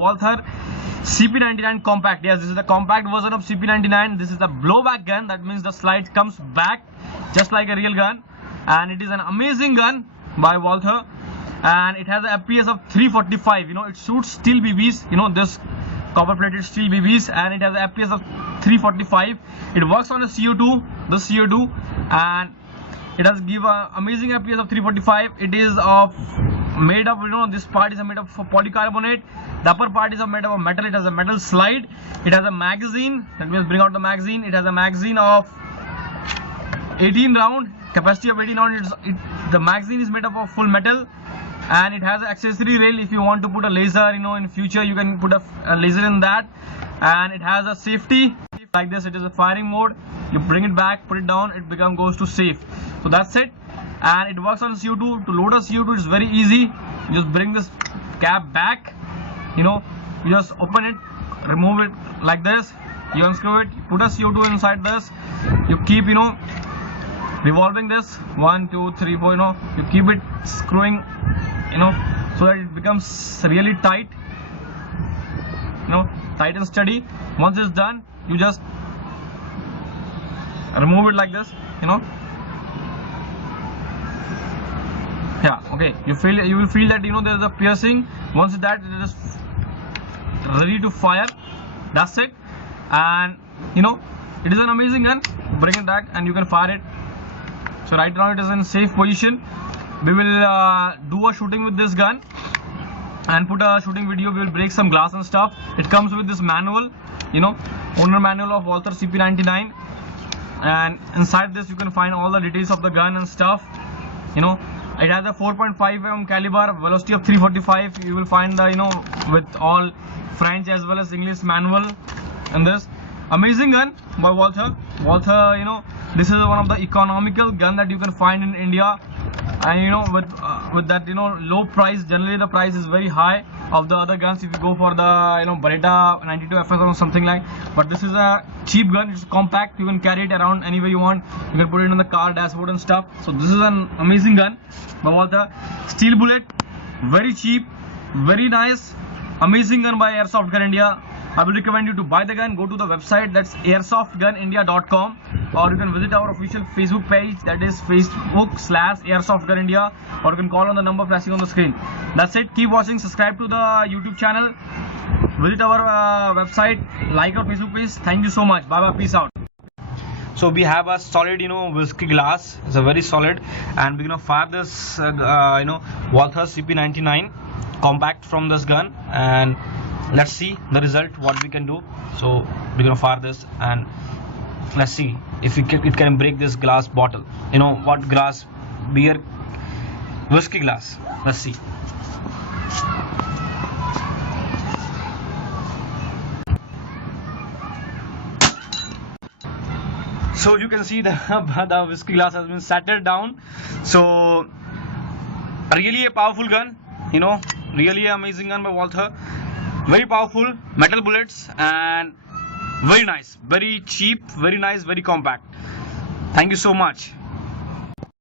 WALTHER CP99 Compact. Yes, this is the compact version of CP99. This is the blowback gun. That means the slide comes back just like a real gun, and it is an amazing gun by WALTHER, and it has an FPS of 345. You know, it shoots steel BBs. You know, this copper plated steel BBs, and it has an FPS of 345. It works on a CO2, the CO2, and it has give an amazing FPS of 345. It is of made of, you know, this part is made of polycarbonate. The upper part is made of metal. It has a metal slide. It has a magazine. Let me bring out the magazine. It has a magazine of 18 round, capacity of 18 round. The magazine is made up of full metal, and it has an accessory rail. If you want to put a laser, you know, in future you can put a laser in that. And it has a safety like this. It is a firing mode. You bring it back, put it down, it goes to safe. So that's it. And it works on CO2. To load a CO2 is very easy. You just bring this cap back, you know, you just open it, remove it like this, you unscrew it, you put a CO2 inside this, you keep, you know, revolving this 1 2 3 4, you know, you keep it screwing, you know, so that it becomes really tight, you know, tight and steady. Once it's done, you just remove it like this, you know. Yeah, okay, you will feel that, you know, there is a piercing. Once that it is ready to fire, that's it. And you know, it is an amazing gun. Bring it back and you can fire it. So right now it is in safe position. We will do a shooting with this gun and put a shooting video. We will break some glass and stuff. It comes with this manual, you know, owner manual of WALTHER CP99, and inside this you can find all the details of the gun and stuff, you know. It has a 4.5 mm caliber, velocity of 345. You will find the, you know, with all French as well as English manual in this. Amazing gun by WALTHER. WALTHER, you know, this is one of the economical gun that you can find in India. And you know, with that, you know, low price, generally the price is very high of the other guns if you go for the, you know, Beretta 92 FS or something like. But this is a cheap gun. It's compact. You can carry it around anywhere you want. You can put it on the car dashboard and stuff. So this is an amazing gun by WALTHER. Steel bullet, very cheap, very nice, amazing gun by Airsoftgunindia. I will recommend you to buy the gun. Go to the website, that's airsoftgunindia.com, or you can visit our official Facebook page, that is Facebook/Airsoftgunindia, or you can call on the number flashing on the screen. That's it. Keep watching. Subscribe to the YouTube channel. Visit our website. Like our Facebook page. Thank you so much. Bye bye. Peace out. So we have a solid, you know, whiskey glass. It's a very solid, and we're gonna fire this, you know, WALTHER CP99 Compact from this gun, and let's see the result, what we can do. So we're gonna fire this, and let's see if it can break this glass bottle. You know what, glass, beer, whiskey glass. Let's see. So you can see the whiskey glass has been shattered down. So really a powerful gun, you know, really an amazing gun by WALTHER. Very powerful, metal bullets, and very nice, very cheap, very nice, very compact. Thank you so much.